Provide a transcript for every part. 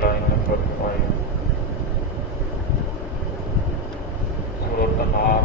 line number 5. Surah An-Naam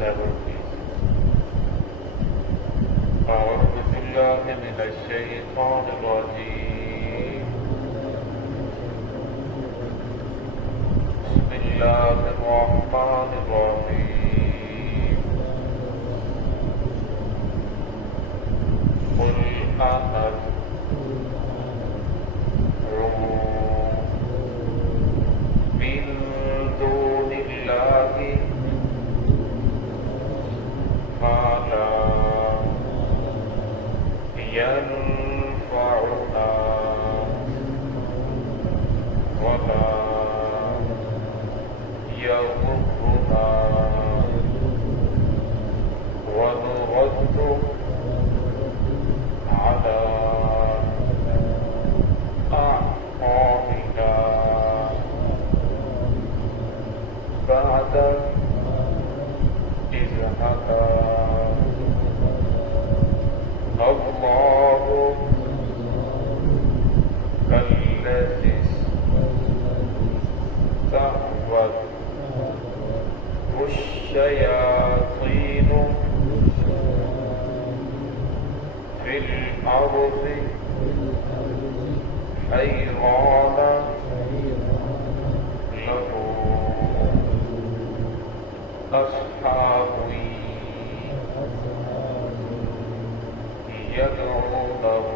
70. أعوذ بالله من الشيطان الرجيم. بسم الله الرحمن الرحيم. قل من دون الله ما لا ينفعنا ولا يضرنا ونرد على أعقابنا بعد إذ هدانا الله كالذي استهوته الشياطين في الأرض حيران له أصحاب يدعونه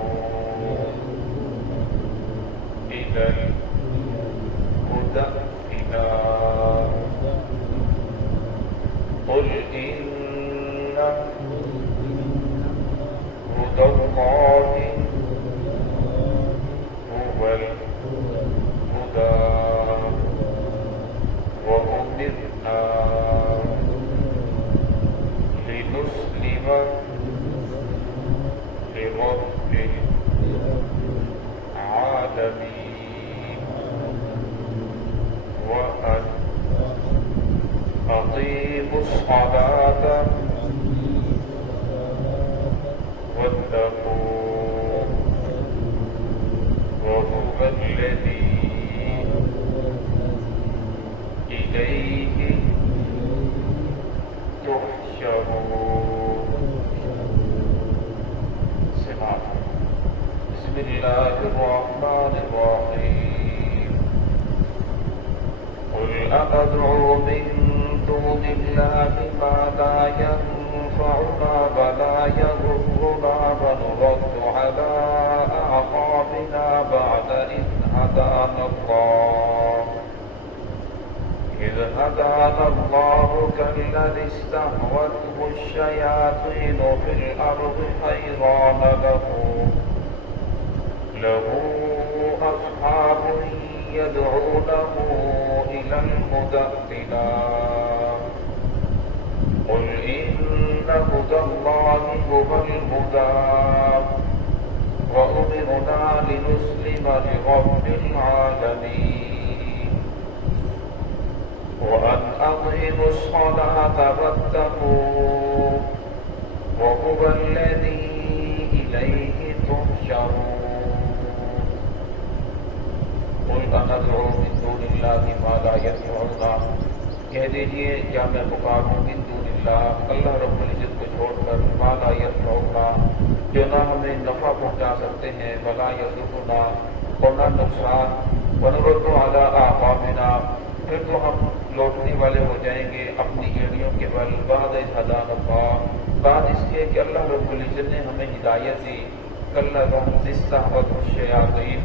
إلى الهدى قل إن هدى الله هو الهدى وأمرنا لنسلم لرب العالمين وأن أقيموا الصلاة واتقوا وهو الذي إليه تحشرون. سمعت. بسم الله الرحمن الرحيم. قل أندعو من دون الله ما لا ينفعنا ولا يضرنا ونرد على أعقابنا بعد إذ هدانا الله كالذي استهوته الشياطين في الأرض حيران له أصحاب يدعونه إلى الهدى قل إن هدى الله هو الهدى وأمرنا لنسلم لرب العالمين وأن أقيموا الصلاة واتقوا وهو الذي إليه تحشرون. قل أندعو من دون الله ما لا ينفعنا. کہہ دیجئے کیا میں پکاروں من دون اللہ اللہ رب العزت کو چھوڑ کر ما لا ينفعنا جو نہ ہمیں نفع پہنچا سکتے ہیں ولا يضرنا اور نہ نقصان ونرد على أعقابنا پھر تو ہم لوٹنے والے ہو جائیں گے اپنی ایڑیوں کے بل بعد إذ هدانا الله بعد اس کے کہ اللہ رب العزت نے ہمیں ہدایت دی كالذي استهوته الشياطين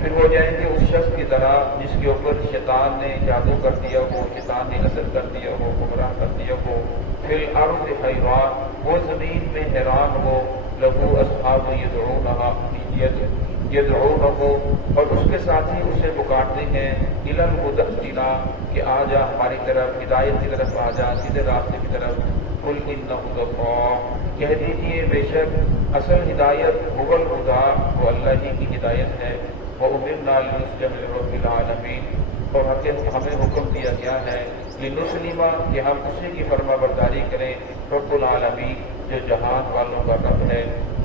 پھر ہو جائیں گے اس شخص کی طرح جس کے اوپر شیطان نے جادو کر دیا ہو شیطان نے اثر کر دیا ہو گمراہ کر دیا ہو فی الارض حیران وہ زمین میں حیران ہو لہو اصحاب یدعونہ اور اس کے ساتھی اسے پکارتے ہیں الی الہدی کہ آ جا ہماری طرف ہدایت کی طرف آ جا سیدھے راستے کی طرف قل ان ہدی اللہ کہہ دیجیے بے شک اصل ہدایت هو الہدی وہ اللہ ہی کی ہدایت ہے وَأُمِرْنَا لِنُسْلِمَ لِرَبِّ الْعَالَمِينَ اور ہمیں حکم دیا گیا ہے لِنُسْلِمَ کہ ہم اسی کی فرما برداری کریں رب العالمین جو جہان والوں کا رب ہے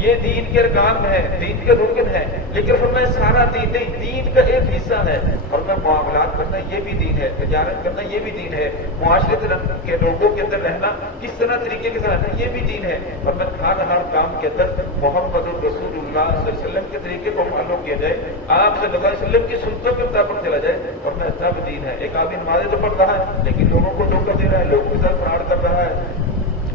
یہ دین کے ارکان میں ہے، دین کے رکن ہے، لیکن فرمایا سارا دین نہیں، دین کا ایک حصہ ہے۔ اور میں معاملات کرنا یہ بھی دین ہے، تجارت کرنا یہ بھی دین ہے، معاشرے کے لوگوں کے اندر رہنا کس طرح طریقے کے ساتھ رہنا یہ بھی دین ہے۔ اور میں ہر کام کے اندر محمد رسول اللہ صلی اللہ علیہ وسلم کے طریقے کو فالو کیا جائے، آپ صلی اللہ علیہ وسلم کی سنتوں کے مطابق چلا جائے، اور میں سب دین ہے۔ ایک آدمی نمازیں تو پڑھ رہا ہے لیکن لوگوں کو دھوکہ دے رہا ہے، لوگوں کے ساتھ فراڈ کر رہا ہے،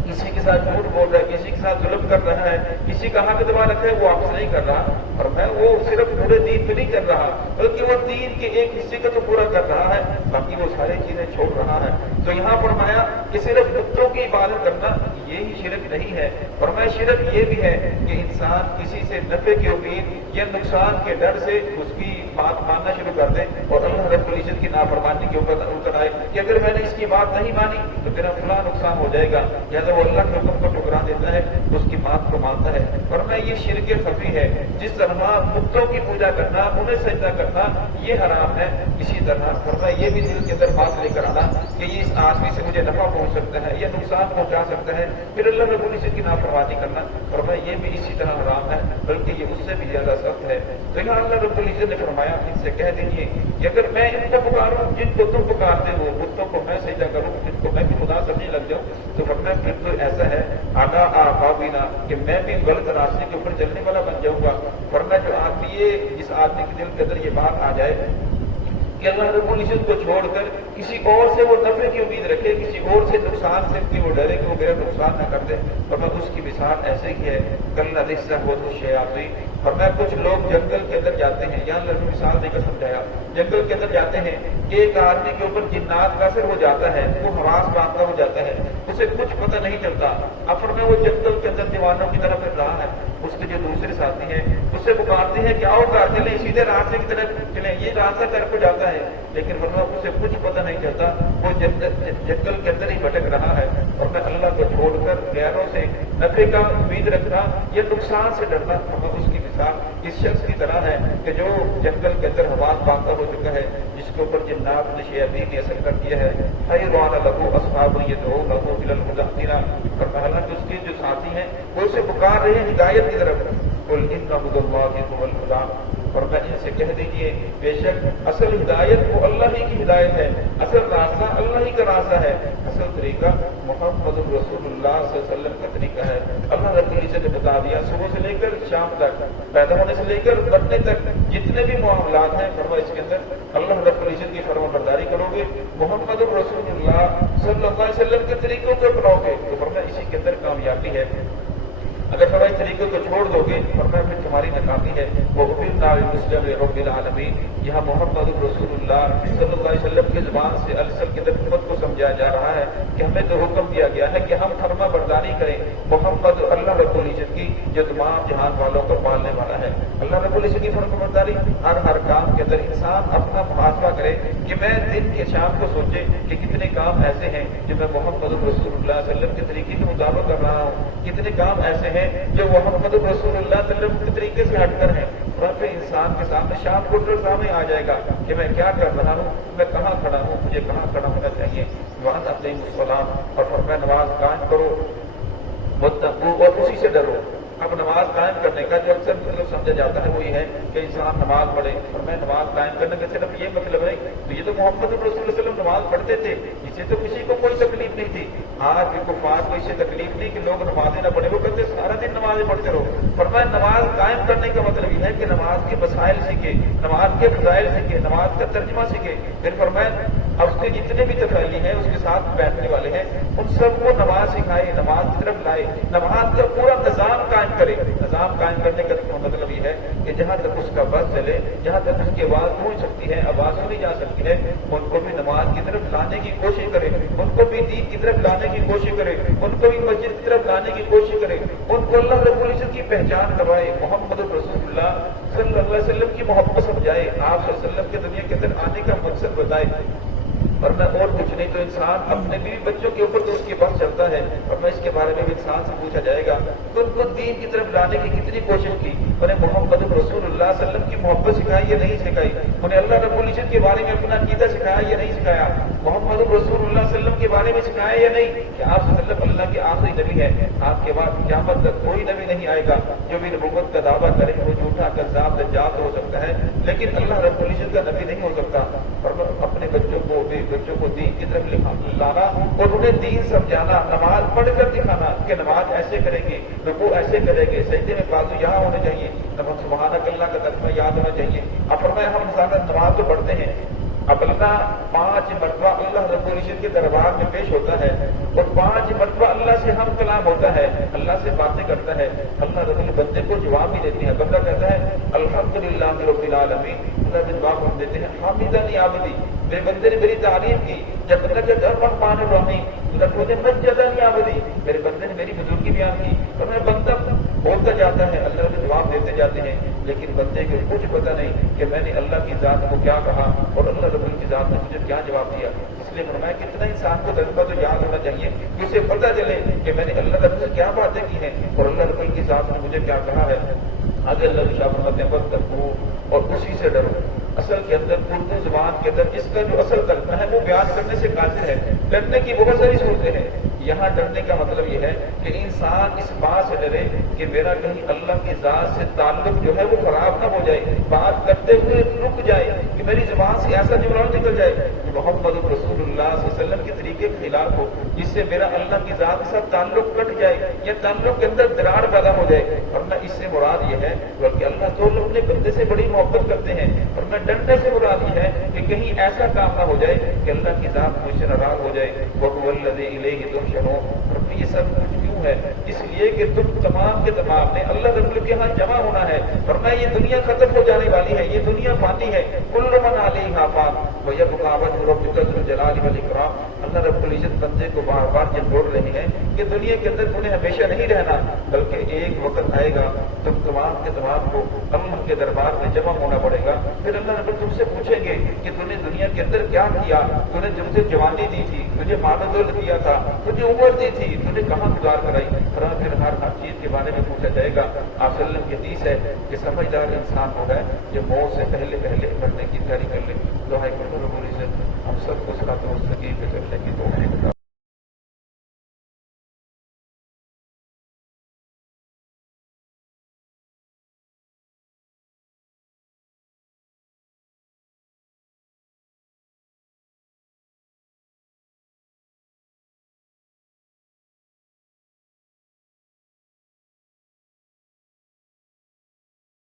کسی کے ساتھ جھوٹ بول رہا ہے، کسی کے ساتھ ظلم کر رہا ہے، کسی کا حق دبا رکھا ہے، وہ واپس نہیں کر رہا، اور میں وہ صرف پورے دین پہ نہیں کر رہا بلکہ وہ دین کے ایک حصے کو تو پورا کر رہا ہے، باقی وہ ساری چیزیں چھوڑ رہا ہے۔ تو یہاں فرمایا کہ صرف بتوں کی عبادت کرنا یہی شرک نہیں ہے، فرمایا شرک یہ بھی ہے کہ انسان کسی سے نفع کی امید یا نقصان کے ڈر سے اس کی بات ماننا شروع کر دے اور اللہ رب العزت کی نافرمانی کے اوپر اتر آئے کہ اگر میں نے اس کی بات نہیں مانی تو میرا فلاں نقصان ہو جائے گا، یا وہ اللہ کے حکم کو ٹھکرا دیتا ہے، اس کی بات کو مانتا ہے۔ فرمایا یہ شرک خفی ہے، جس طرح بتوں کی پوجا کرنا، انہیں سجدہ کرنا یہ حرام ہے، اسی طرح فرمایا یہ بھی دل کے اندر بات لے کر آنا کہ یہ اس آدمی سے مجھے نفع پہنچ سکتا ہے یا نقصان پہنچا سکتا ہے، پھر اللہ رب العزت کی نافرمانی کرنا، فرمایا یہ بھی اسی طرح حرام ہے، بلکہ یہ اس سے بھی زیادہ سخت ہے۔ تو یہاں اللہ رب العزت نے فرمایا ان سے کہہ دیجیے کہ اگر میں ان کو پکاروں جن کو تم پکارتے ہو، بتوں کو میں سجدہ کروں، جن کو میں بھی خدا سمجھنے لگ جاؤں، تو فرمایا پھر تو ایسا ہے آگا آبینا کہ میں بھی غلط راستے کے اوپر چلنے والا بن جاؤں گا۔ فرمایا جو آدمی جس آدمی کے دل کے اندر یہ بات آ جائے کہ اللہ رب العزت کو چھوڑ کر کسی اور سے وہ نفع کی امید رکھے، کسی اور سے نقصان سے کہ وہ ڈرے کہ وہ میرا نقصان نہ کر دے، فرمایا اس کی مثال ایسے ہی ہے کل رزق ہو تو شیاطین۔ فرمایا کچھ لوگ جنگل کے اندر جاتے ہیں، یہاں اللہ نے مثال دے کر سمجھایا، جنگل کے اندر جاتے ہیں کہ ایک آدمی کے اوپر جنات کا اثر ہو جاتا ہے، وہ حواس باندھتا ہو جاتا ہے، اسے کچھ پتہ نہیں چلتا، اب فرمایا وہ جنگل کے اندر دیوانوں کی طرف پھر رہا ہے، اس کے جو دوسرے ساتھی ہیں اس سے پکارتے ہیں کہ آؤ گھر چلیں، سیدھے راستے کی طرف چلیں، یہ راستہ طرف کو جاتا ہے، لیکن فرمایا اسے کچھ پتہ نہیں چلتا، وہ جنگل کے اندر ہی بھٹک رہا ہے، اور میں اللہ کو چھوڑ کر غیروں سے نفع کا امید رکھنا یا نقصان سے ڈرنا، فرمایا اس کی مثال اس شخص کی طرح ہے کہ جو جنگل کے اندر حواس باندھا ہو چکا ہے، جس کے اوپر جنات نے شیاطین نے اثر کر دیا ہے، حیران لہو اصحاب یدعونہ الی الہدی، اور حالانکہ اس کے جو ساتھی ہیں وہ اسے پکار رہے ہیں ہدایت کی طرف، قل ان ھدی اللہ ھو الہدی، اور میں ان سے کہہ دیجیے بے شک اصل ہدایت وہ اللہ ہی کی ہدایت ہے، اصل راستہ اللہ ہی کا راستہ ہے، اصل طریقہ محمد رسول اللہ صلی اللہ علیہ وسلم کا طریقہ ہے۔ اللہ رب العزت نے بتا دیا صبح سے لے کر شام تک، پیدا ہونے سے لے کر مرنے تک جتنے بھی معاملات ہیں، فرمایا اس کے اندر اللہ رب العزت کی فرما برداری کرو گے، محمد رسول اللہ صلی اللہ علیہ وسلم کے طریقوں کو اپناؤ گے تو فرمایا اسی کے اندر کامیابی ہے۔ اگر ہمارے طریقے کو چھوڑ دو گے فرمایا پھر تمہاری ناکامی ہے۔ وہ مسلم رب العالمین، یہاں محمد رسول اللہ صلی اللہ علیہ وسلم کی زبان سے اصل کی حکمت کو سمجھایا جا رہا ہے کہ ہمیں تو حکم دیا گیا ہے کہ ہم فرما برداری کریں محمد اللہ رب العزت کی جو تمام جہان والوں کو پالنے والا ہے۔ اللہ رب العزت کی فرما برداری ہر کام کے اندر انسان اپنا محاسبہ کرے کہ میں دن کے شام کو سوچے کہ کتنے کام ایسے ہیں جو میں محمد رسول اللہ صلی اللہ علیہ وسلم کے طریقے کے مطابق کر رہا ہوں، کتنے کام ایسے ہیں جو محمد رسول اللہ صلی اللہ علیہ وسلم کے طریقے سے ہٹ کر ہیں، اور پھر انسان کے سامنے شام کو سامنے آ جائے گا کہ میں کیا کر رہا ہوں، میں کہاں کھڑا ہوں، مجھے کہاں کھڑا ہونا چاہیے۔ وعد اقیم الصلاۃ، اور فرمایا نماز قائم کرو، واتقوا، اور اسی سے ڈرو۔ اب نماز قائم کرنے کا جو اکثر مطلب سمجھا جاتا ہے وہ یہ ہے کہ انسان نماز پڑھے، اور میں نماز قائم کرنے کا صرف یہ مطلب ہے تو یہ تو محمد رسول اللہ علیہ وسلم نماز پڑھتے تھے، اسے تو کسی کو کوئی تکلیف نہیں تھی۔ آج کے کفار کو اس سے تکلیف نہیں کہ لوگ نمازیں نہ پڑھے، وہ کہتے سارا دن نمازیں پڑھتے رہو۔ فرمایا نماز قائم کرنے کا مطلب یہ ہے کہ نماز کے مسائل سیکھے، نماز کے فضائل سیکھے، نماز کا ترجمہ سیکھے۔ پھر فرمایا اب اس کے جتنے بھی تفعیلی ہیں اس کے ساتھ بیٹھنے والے ہیں ان سب کو نماز سکھائے، نماز کی طرف لائے، نماز کا پورا نظام قائم کرے۔ نظام قائم کرنے کا مطلب یہ ہے کہ جہاں تک اس کا بس چلے، جہاں تک اس کی آواز پہنچ سکتی ہے، آواز سنی جا سکتی ہے، ان کو بھی نماز کی طرف لانے کی کوشش کرے، ان کو بھی دین کی طرف لانے کی کوشش کرے، ان کو بھی مسجد کی طرف لانے کی کوشش کرے، ان کو اللہ رب العزت کی پہچان کروائے، محمد رسول اللہ صلی اللہ علیہ وسلم کی محبت سمجھائے، آپ صلی اللہ علیہ وسلم کے دنیا کے اندر آنے کا مقصد بتائے۔ اور میں اور کچھ نہیں تو انسان اپنے بیوی بچوں کے اوپر تو اس کے بس چلتا ہے، اور میں اس کے بارے میں بھی انسان سے پوچھا جائے گا تو ان کو دین کی طرف لانے کی کتنی کوشش کی، انہیں محمد رسول اللہ صلی اللہ علیہ وسلم کی محبت سکھائی یا نہیں سکھائی، انہیں اللہ رب العزت کے بارے میں اپنا عقیدہ سکھایا یا نہیں سکھایا، محمد رسول اللہ صلی اللہ علیہ وسلم کے بارے میں سکھایا یا نہیں کہ آپ صلی اللہ علیہ اللہ کے آخری نبی ہے، آپ کے بعد قیامت تک کوئی نبی نہیں آئے گا جو بھی نبوت کا دعویٰ کرے وہ جھوٹا کذاب دجال ہو سکتا ہے لیکن اللہ رب العزت کا نبی نہیں ہو سکتا۔ اور اپنے بچوں کو دین کی طرف لانا اور انہیں دین سمجھانا، نماز پڑھ کر دکھانا کہ نماز ایسے کریں گے، رکوع ایسے کریں گے، سجدے میں بازو یہاں ہونے چاہیے، سبحان اللہ کا ترجمہ یاد ہونا چاہیے۔ اب فرمایا ہم زیادہ نماز تو پڑھتے ہیں، اب اللہ 5 مرتبہ اللہ رب العزت کے دربار میں پیش ہوتا ہے اور 5 مرتبہ اللہ سے ہم کلام ہوتا ہے، اللہ سے باتیں کرتا ہے، اللہ رب العزت بندے کو جواب بھی دیتے ہیں، بندہ کہتا ہے الحمدللہ رب العالمین، اللہ جواب ہم دیتے ہیں حامدنی عابدی، میرے بندے نے میری تعریف کی، جب بندہ کہتا ہے الرحمن الرحیم، اللہ مجھے مجدنی عابدی، میرے بندے نے میری بزرگی بیان کی، اور میرا بندہ بولتا جاتا ہے، اللہ رب جواب دیتے جاتے ہیں، لیکن بندے کو کچھ پتہ نہیں کہ میں نے اللہ کی ذات کو کیا کہا اور اللہ رب کی ذات نے مجھے کیا جواب دیا۔ اس لیے فرمایا کتنا انسان کو تجربہ تو یاد ہونا چاہیے کہ اسے پتہ چلے کہ میں نے اللہ رب سے کیا باتیں کی ہیں اور اللہ رب کی ذات نے مجھے کیا کہا ہے۔ آگے اللہ شاہ فرماتے ہیں وَاتَّقُوهُ، اور اسی سے ڈرو۔ اصل کے اندر اردو زبان کے اندر اس کا جو اصل ترجمہ ہے وہ بیان کرنے سے قاصر ہے، ڈرنے کی بہت ساری صورتیں ہیں۔ یہاں ڈرنے کا مطلب یہ ہے کہ انسان اس بات سے ڈرے کہ میرا کہیں اللہ کی ذات سے تعلق جو ہے وہ خراب نہ ہو جائے، بات کرتے ہوئے رک جائے کہ میری زبان سے ایسا جملہ نکل جائے کہ محمد رسول اللہ صلی اللہ علیہ وسلم کے طریقے کے خلاف ہو، جس سے میرا اللہ کی ذات کے ساتھ تعلق کٹ جائے یا تعلق کے اندر دراڑ پیدا ہو جائے۔ اور نہ اس سے مراد یہ ہے بلکہ اللہ تو اپنے بندے سے بڑی محبت کرتے ہیں، اور نہ ڈرنے سے مراد یہ ہے کہ کہیں ایسا کام نہ ہو جائے کہ اللہ کی ذات مجھ سے ناراض ہو جائے۔ وَهُوَ الَّذِي إِلَيْهِ تُحْشَرُونَ، اور یہ سب کچھ کیوں ہے؟ اس لیے کہ تم تمام کے تمام نے اللہ رب کے ہاں جمع ہونا ہے، ورنہ یہ دنیا ختم ہو جانے والی ہے، یہ دنیا فانی ہے۔ كُلُّ مَنْ عَلَيْهَا فَانٍ وَيَبْقَىٰ وَجْهُ رَبِّكَ ذُو الْجَلَالِ وَالْإِكْرَامِ۔ اللہ رب العزت بندے کو بار بار جھنجھوڑ رہے ہیں کہ دنیا کے اندر تمہیں ہمیشہ نہیں رہنا، بلکہ ایک وقت آئے گا تم تمام کے تمام کو اللہ کے دربار میں جمع ہونا پڑے گا۔ پھر اللہ رب تم سے پوچھیں گے کہ تم نے دنیا کے اندر کیا کیا، تم نے تجھے جوانی دی تھی، تجھے مال و دولت دیا تھا، تجھے عمر دی تھی، تجھے کہاں گزار کرائی، پھر ہر چیز کے بارے میں پوچھا جائے گا۔ آپ صلی اللہ علیہ وسلم کی حدیث ہے کہ سمجھدار انسان ہو گئے جو موت سے پہلے مرنے کی تیاری کر لے۔ دعائیں کرو رب العزت ہم سب کو صراط المستقیم پہ چلنے کی توفیق عطا